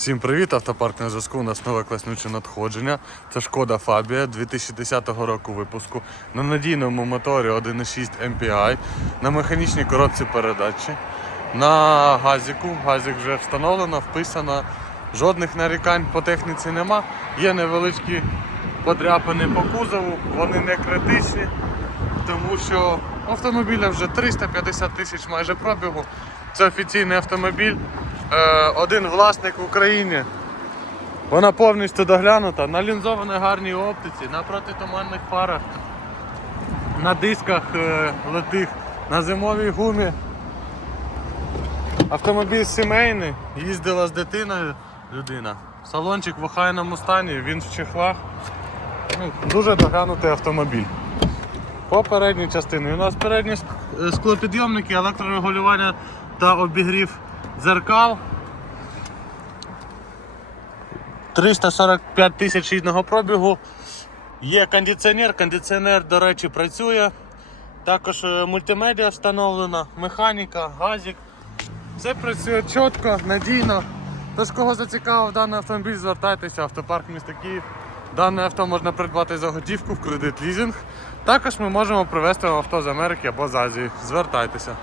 Всім привіт! Автопарк на зв'язку. У нас нове класнюче надходження. Це шкода Фабія 2010 року випуску на надійному моторі 1.6 MPI, на механічній коробці передачі, на газіку. Газік вже встановлено, вписано. Жодних нарікань по техніці нема. Є невеличкі подряпини по кузову, вони не критичні, тому що автомобіля вже 350 тисяч майже пробігу. Це офіційний автомобіль. Е, один власник в Україні. Вона повністю доглянута, на лінзованій гарній оптиці, на протитуманних фарах, на дисках е, летих, на зимовій гумі. Автомобіль сімейний, їздила з дитиною людина. Салончик в охайному стані, він в чехлах. Ну, дуже доглянутий автомобіль. По передній частині. У нас передні е, склопідйомники, електрорегулювання та обігрів дзеркал. 345 тисяч рідного пробігу. Є кондиціонер, кондиціонер, до речі, працює. Також е, мультимедіа встановлена, механіка, газик. Все працює чітко, надійно. Тож, кого зацікавив даний автомобіль, звертайтеся, автопарк міста Київ. Дане авто можна придбати за готівку в кредит лізинг. Також ми можемо привезти авто з Америки або з Азії. Звертайтеся.